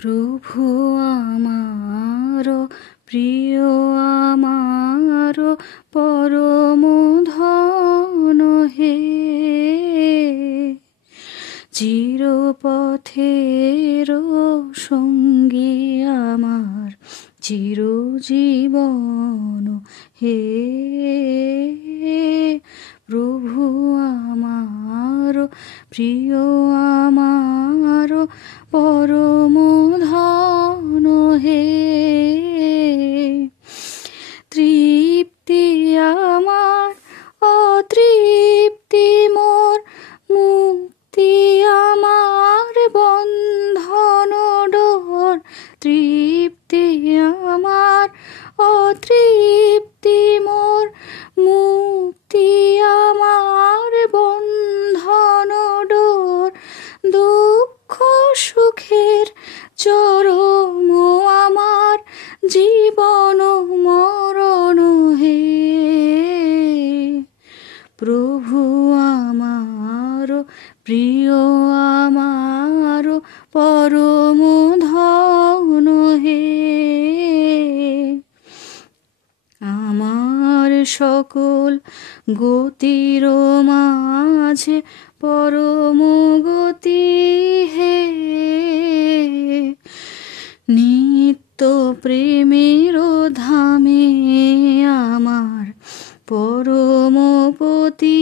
প্রভু আমার প্রিয়, আমার পরম ধন হে, চিরপথের সঙ্গী আমার, চিরজীবন হে। প্রভু আমার প্রিয়, আমার পরম ধন হে, তৃপ্তি আমার অতৃপ্তি মোর, মুক্তি আমার বন্ধন ডোর, তৃপ্তি আমার অতৃপ্তি মোর, মুক্তি আমার বন্ধন ডোর, দুঃখ সুখের চরম আমার, জীবন মরণ হে। প্রভু আমার প্রিয়, আমার পরম ধন হে, আমার সকল গতির মাঝে পরম গতি হে, নিত্য প্রেমের ধামে আমার পরম পতি